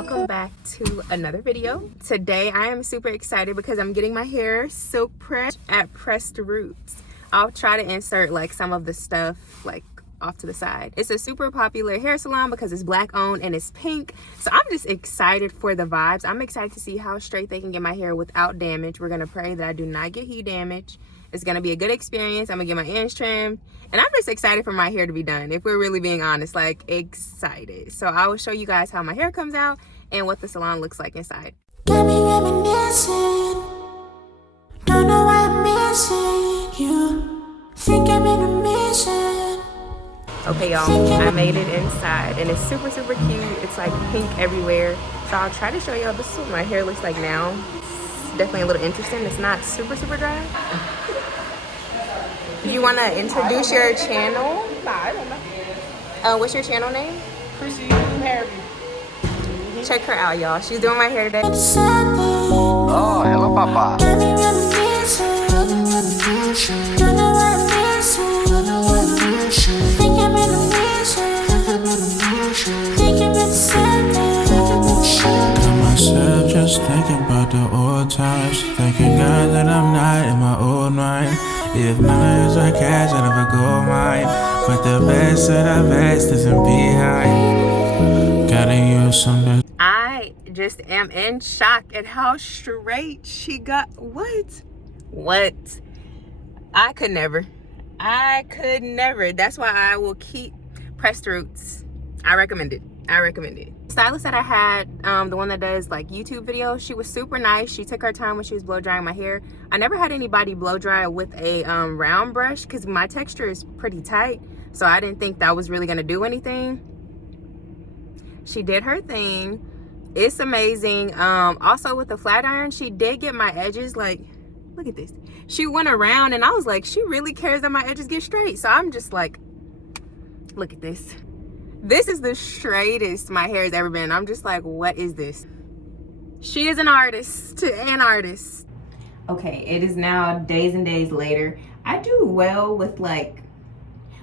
welcome back to another video. Today I am super excited because I'm getting my hair silk pressed at Pressed Roots. I'll try to insert like some of the stuff like off to the side. It's a super popular hair salon because it's black owned and it's pink, so I'm just excited for the vibes. I'm excited to see how straight they can get my hair without damage. We're gonna pray that I do not get heat damage. It's gonna be a good experience. I'm gonna get my ends trimmed, and I'm just excited for my hair to be done, if we're really being honest, like excited. So I will show you guys how my hair comes out and what the salon looks like inside. Got me reminiscing. Don't know why I'm missing you. Think I'm in a mission. Okay, y'all, I made it inside, and it's super cute. It's like pink everywhere. So I'll try to show y'all. This is what my hair looks like now. It's definitely a little interesting. It's not super dry. Do you want to introduce your channel? Nah, I don't know. What's your channel name? Chrissy Harvey. Check her out, y'all. She's doing my hair today. Oh, hello, Papa. Got me reminiscing. Don't know why I'm missing. Think I'm in a mission. Think I'm in something. Got myself just thinking about the old times. Thanking God that I'm not in my old mind. If memories are cash out of a gold mine, but the best of the best isn't behind. Gotta use some. I just am in shock at how straight she got. What? I could never. That's why I will keep Pressed Roots. I recommend it. The stylist that I had, the one that does like YouTube videos, she was super nice. She took her time when she was blow drying my hair. I never had anybody blow dry with a round brush because my texture is pretty tight, so I didn't think that was really gonna do anything. She did her thing. It's amazing. Also with the flat iron, she did get my edges, like, look at this. She went around and I was like, she really cares that my edges get straight. So I'm just like, look at this. This is the straightest my hair has ever been. I'm just like, what is this? She is an artist. Okay, it is now days and days later. I do well with like,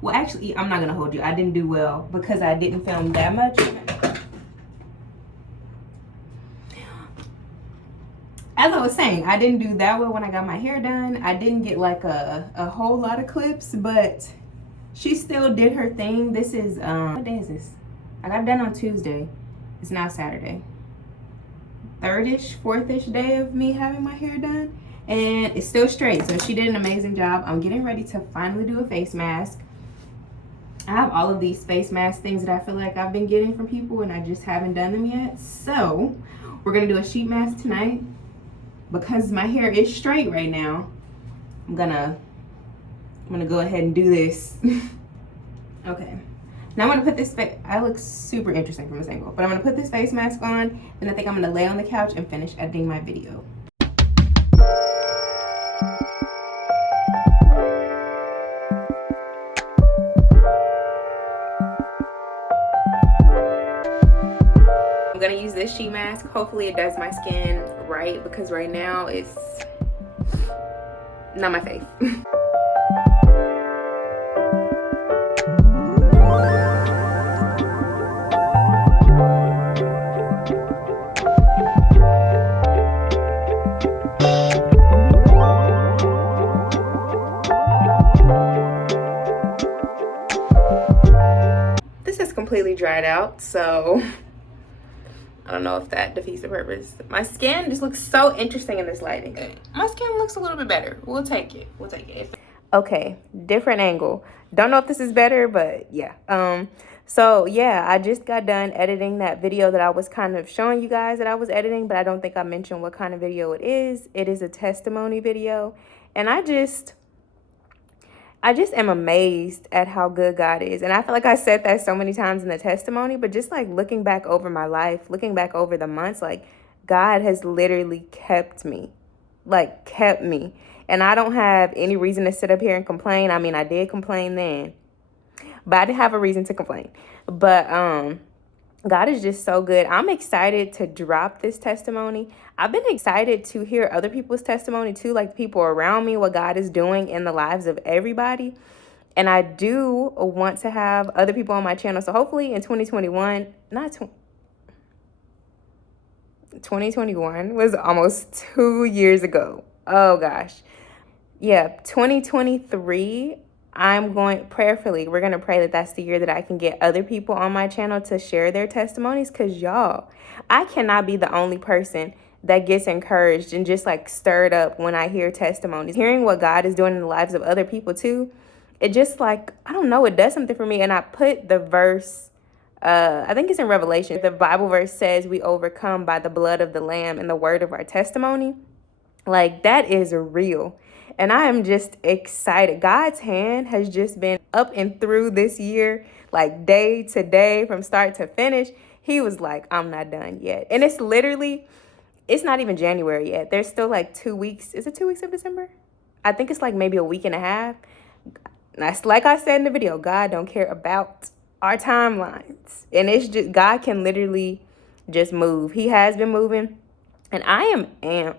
well, actually, I'm not gonna hold you. I didn't do well because I didn't film that much. As I was saying, I didn't do that well when I got my hair done. I didn't get like a whole lot of clips, but she still did her thing. This is, what day is this? I got it done on Tuesday. It's now Saturday. Third-ish, fourth-ish day of me having my hair done. And it's still straight, so she did an amazing job. I'm getting ready to finally do a face mask. I have all of these face mask things that I feel like I've been getting from people and I just haven't done them yet. So we're gonna do a sheet mask tonight. Because my hair is straight right now, I'm gonna go ahead and do this. Okay. Now I'm gonna put this I look super interesting from this angle, but I'm gonna put this face mask on, and I think I'm gonna lay on the couch and finish editing my video. I'm gonna use this sheet mask. Hopefully it does my skin right, because right now it's not my face. This is completely dried out, so I don't know if that defeats the purpose. My skin just looks so interesting in this lighting. My skin looks a little bit better. We'll take it. Okay, different angle. Don't know if this is better, but yeah. So yeah, I just got done editing that video that I was kind of showing you guys that I was editing, but I don't think I mentioned what kind of video it is. It is a testimony video, and I just am amazed at how good God is. And I feel like I said that so many times in the testimony, but just like looking back over my life, looking back over the months, like God has literally kept me. And I don't have any reason to sit up here and complain. I mean, I did complain then, but I didn't have a reason to complain. But God is just so good. I'm excited to drop this testimony. I've been excited to hear other people's testimony too, like people around me, what God is doing in the lives of everybody. And I do want to have other people on my channel. So hopefully in 2021, 2021 was almost 2 years ago. Oh gosh. Yeah, 2023, I'm going prayerfully. We're going to pray that that's the year that I can get other people on my channel to share their testimonies, because y'all, I cannot be the only person that gets encouraged and just like stirred up when I hear testimonies. Hearing what God is doing in the lives of other people too, it just like, I don't know, it does something for me. And I put the verse, I think it's in Revelation. The Bible verse says we overcome by the blood of the Lamb and the word of our testimony. Like, that is real. And I am just excited. God's hand has just been up and through this year, like day to day, from start to finish. He was like, I'm not done yet. And it's literally, it's not even January yet. There's still like 2 weeks. Is it 2 weeks of December? I think it's like maybe a week and a half. That's like I said in the video, God don't care about our timelines. And it's just, God can literally just move. He has been moving. And I am amped.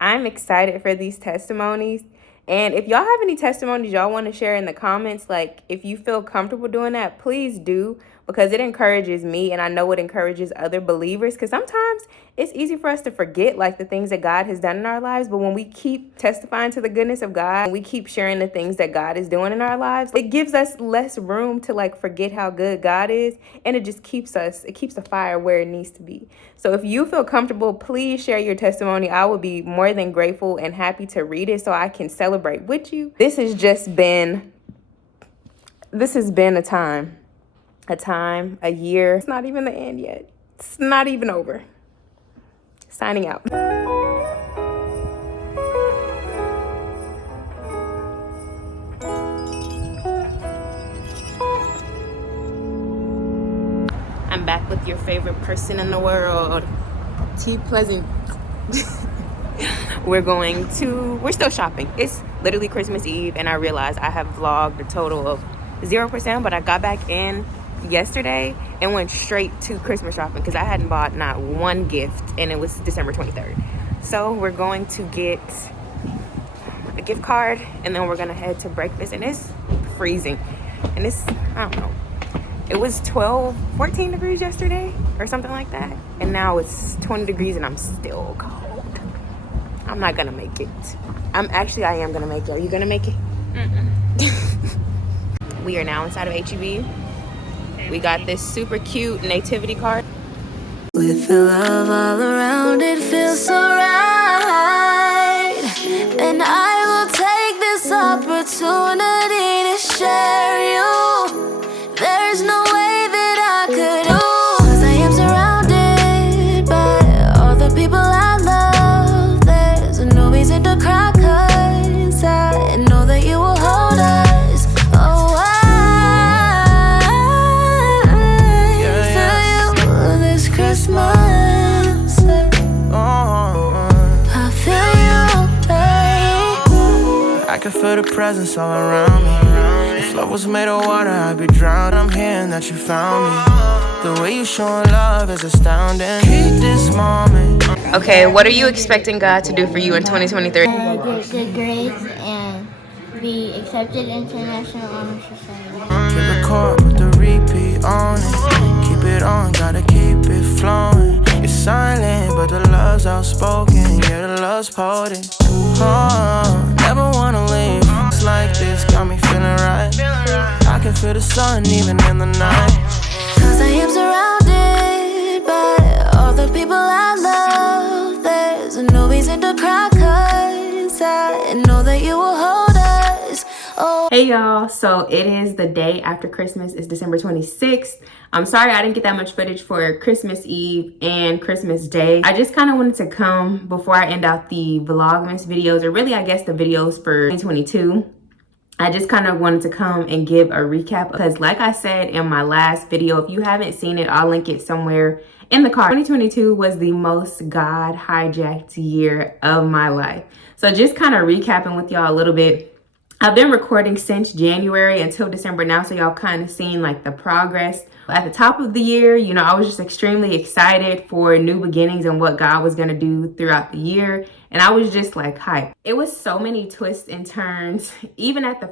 I'm excited for these testimonies. And if y'all have any testimonies y'all want to share in the comments, like if you feel comfortable doing that, please do, because it encourages me, and I know it encourages other believers, because sometimes it's easy for us to forget like the things that God has done in our lives. But when we keep testifying to the goodness of God, and we keep sharing the things that God is doing in our lives, it gives us less room to like forget how good God is, and it just keeps the fire where it needs to be. So if you feel comfortable, please share your testimony. I would be more than grateful and happy to read it so I can celebrate with you. This has been a year. It's not even the end yet. It's not even over. Signing out. I'm back with your favorite person in the world, T Pleasant. We're still shopping. It's literally Christmas Eve, and I realized I have vlogged a total of 0%, but I got back in yesterday and went straight to Christmas shopping because I hadn't bought not one gift, and it was December 23rd. So we're going to get a gift card, and then we're gonna head to breakfast, and it's freezing, and it's, I don't know, it was 14 degrees yesterday or something like that, and now it's 20 degrees and I'm still cold. I'm not gonna make it. I am gonna make it. Are you gonna make it? We are now inside of HEB. We got this super cute nativity card. With the love all around, it feels so right. And I will take this opportunity to share you. There's no way that I could do, 'cause I am surrounded by all the people I love. There's no reason to cry, 'cause I know that you will hold us. Oh, I feel you this Christmas. I feel you, babe. I can feel the presence all around me. If love was made of water, I'd be drowned. I'm hearing that you found me. The way you showing love is astounding. Keep this moment. Okay, what are you expecting God to do for you in 2023? Get good grades and be accepted into National Honor Society. Keep it caught with the repeat on it. Keep it on, gotta keep it flowing. You're silent, but the love's outspoken. Yeah, the love's potent. Oh, never wanna leave. It's like this, got me feeling right. I can feel the sun even in the night. 'Cause I am surrounded by all the people I love. There's no reason to cry, 'cause I know that you will hold us. Oh. Hey y'all, so it is the day after Christmas. It's December 26th. I'm sorry I didn't get that much footage for Christmas Eve and Christmas Day. I just kind of wanted to come before I end out the Vlogmas videos, or really I guess the videos for 2022. I just kind of wanted to come and give a recap, because like I said in my last video, if you haven't seen it, I'll link it somewhere in the card. 2022 was the most God hijacked year of my life. So just kind of recapping with y'all a little bit. I've been recording since January until December now, so y'all kind of seen like the progress. At the top of the year, you know, I was just extremely excited for new beginnings and what God was going to do throughout the year. And I was just like hyped. It was so many twists and turns, even at the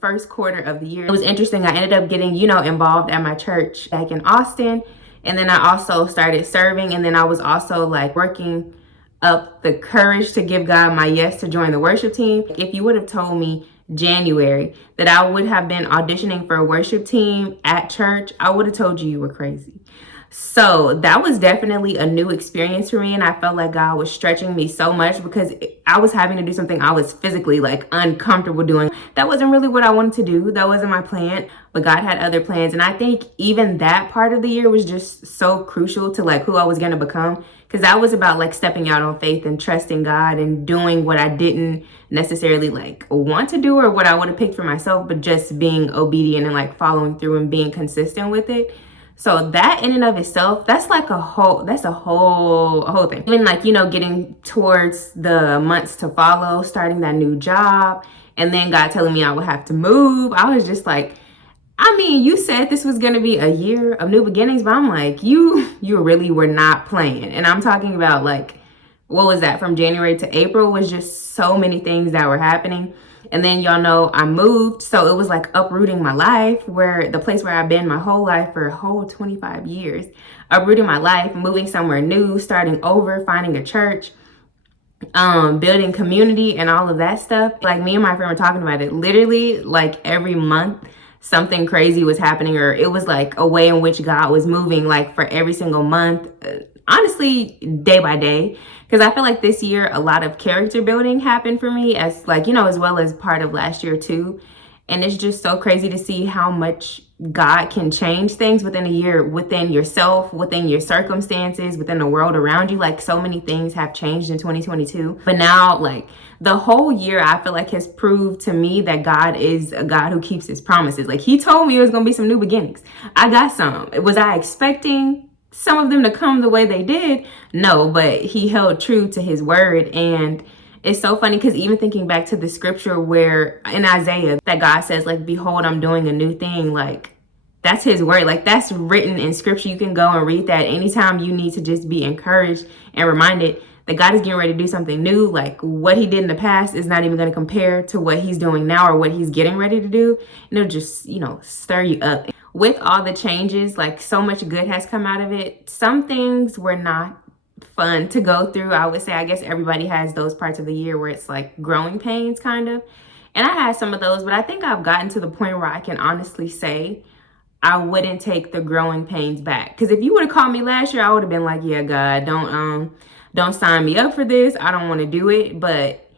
first quarter of the year. It was interesting. I ended up getting, you know, involved at my church back in Austin. And then I also started serving, and then I was also like working up the courage to give God my yes to join the worship team. If you would have told me January that I would have been auditioning for a worship team at church, I would have told you were crazy. So that was definitely a new experience for me, and I felt like God was stretching me so much because I was having to do something I was physically like uncomfortable doing. That wasn't really what I wanted to do. That wasn't my plan, but God had other plans. And I think even that part of the year was just so crucial to like who I was going to become, because that was about like stepping out on faith and trusting God and doing what I didn't necessarily like want to do or what I would have picked for myself, but just being obedient and like following through and being consistent with it. So that in and of itself, that's like a whole thing. Even like, you know, getting towards the months to follow, starting that new job, and then God telling me I would have to move. I was just like, I mean, you said this was going to be a year of new beginnings, but I'm like, you really were not playing. And I'm talking about like, what was that, from January to April was just so many things that were happening. And then y'all know I moved, so it was like uprooting my life, where the place where I've been my whole life for a whole 25 years, uprooting my life, moving somewhere new, starting over, finding a church, building community and all of that stuff. Like me and my friend were talking about it, literally like every month something crazy was happening, or it was like a way in which God was moving like for every single month, honestly, day by day. Because I feel like this year, a lot of character building happened for me, as like, you know, as well as part of last year too. And it's just so crazy to see how much God can change things within a year, within yourself, within your circumstances, within the world around you. Like so many things have changed in 2022. But now, like the whole year, I feel like has proved to me that God is a God who keeps his promises. Like he told me it was going to be some new beginnings. I got some. Was I expecting some of them to come the way they did? No, but he held true to his word. And it's so funny because even thinking back to the scripture where in Isaiah that God says like, behold, I'm doing a new thing. Like that's his word. Like that's written in scripture. You can go and read that anytime you need to just be encouraged and reminded that God is getting ready to do something new. Like what he did in the past is not even going to compare to what he's doing now or what he's getting ready to do. And it'll just, you know, stir you up. With all the changes, like so much good has come out of it. Some things were not fun to go through. I would say, I guess everybody has those parts of the year where it's like growing pains kind of. And I had some of those, but I think I've gotten to the point where I can honestly say I wouldn't take the growing pains back. Because if you would have called me last year, I would have been like, yeah, God, don't sign me up for this. I don't want to do it. But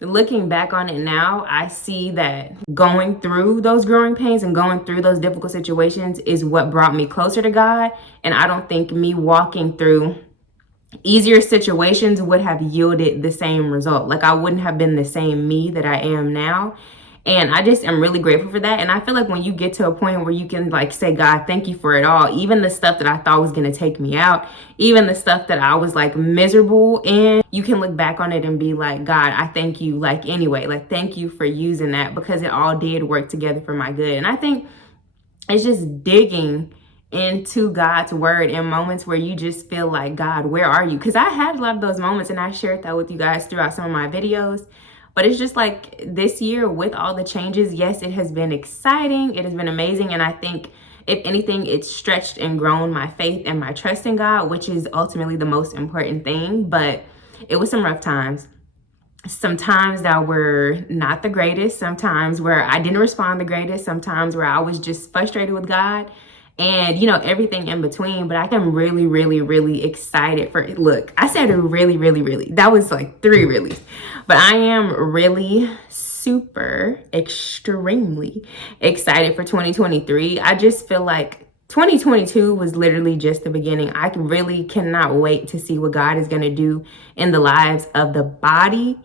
looking back on it now, I see that going through those growing pains and going through those difficult situations is what brought me closer to God. And I don't think me walking through easier situations would have yielded the same result. Like I wouldn't have been the same me that I am now. And I just am really grateful for that. And I feel like when you get to a point where you can like say, God, thank you for it all. Even the stuff that I thought was going to take me out, even the stuff that I was like miserable in, you can look back on it and be like, God, I thank you. Like, anyway, like, thank you for using that because it all did work together for my good. And I think it's just digging into God's word in moments where you just feel like, God, where are you? Because I had a lot of those moments and I shared that with you guys throughout some of my videos. But it's just like this year with all the changes, yes, it has been exciting. It has been amazing. And I think if anything, it's stretched and grown my faith and my trust in God, which is ultimately the most important thing. But it was some rough times. Sometimes that were not the greatest. Sometimes where I didn't respond the greatest. Sometimes where I was just frustrated with God. And, you know, everything in between. But I am really, really, really excited for it. Look, I said really, really, really. That was like 3 reallys. But I am really super, extremely excited for 2023. I just feel like 2022 was literally just the beginning. I really cannot wait to see what God is going to do in the lives of the body.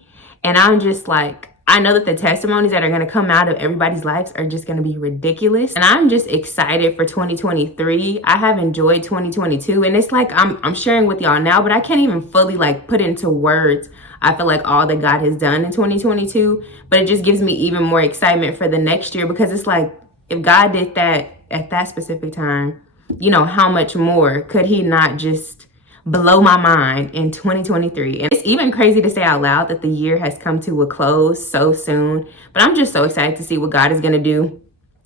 And I'm just like, I know that the testimonies that are going to come out of everybody's lives are just going to be ridiculous. And I'm just excited for 2023. I have enjoyed 2022. And it's like I'm sharing with y'all now, but I can't even fully like put into words, I feel like all that God has done in 2022. But it just gives me even more excitement for the next year, because it's like, if God did that at that specific time, you know, how much more could he not just blow my mind in 2023? And it's even crazy to say out loud that the year has come to a close so soon, but I'm just so excited to see what God is going to do.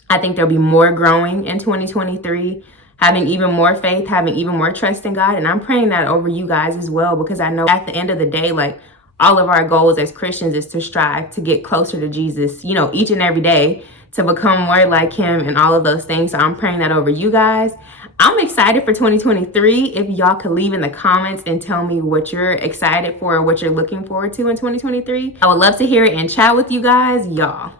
I think there'll be more growing in 2023. having even more faith, having even more trust in God. And I'm praying that over you guys as well, because I know at the end of the day, like, all of our goals as Christians is to strive to get closer to Jesus, you know, each and every day, to become more like him and all of those things. So I'm praying that over you guys. I'm excited for 2023. If y'all could leave in the comments and tell me what you're excited for or what you're looking forward to in 2023. I would love to hear it and chat with you guys. Y'all,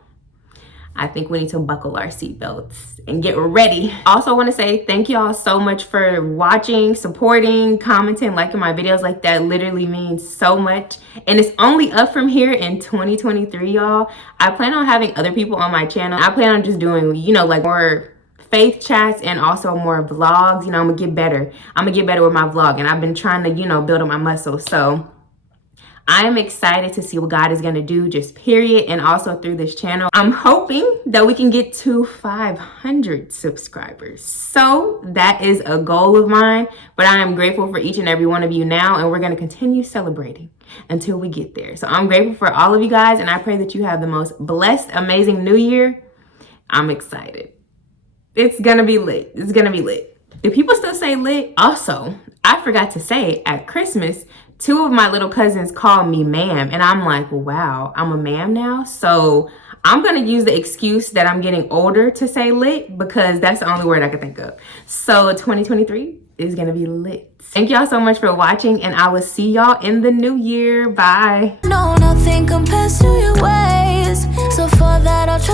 I think we need to buckle our seatbelts and get ready. Also want to say thank you all so much for watching, supporting, commenting, liking my videos. Like, that literally means so much. And it's only up from here in 2023, y'all. I plan on having other people on my channel. I plan on just doing, you know, like more faith chats and also more vlogs. You know, I'm gonna get better. I'm gonna get better with my vlog. And I've been trying to, you know, build up my muscles. So I am excited to see what God is going to do, just period, and also through this channel. I'm hoping that we can get to 500 subscribers. So that is a goal of mine, but I am grateful for each and every one of you now, and we're going to continue celebrating until we get there. So I'm grateful for all of you guys, and I pray that you have the most blessed, amazing new year. I'm excited. It's going to be lit. It's going to be lit. Do people still say lit? Also, I forgot to say, at Christmas, 2 of my little cousins call me ma'am, and I'm like, wow, I'm a ma'am now. So I'm gonna use the excuse that I'm getting older to say lit, because that's the only word I can think of. So 2023 is gonna be lit. Thank y'all so much for watching, and I will see y'all in the new year. Bye. No, nothing compares to your ways. So for that, I'll trust.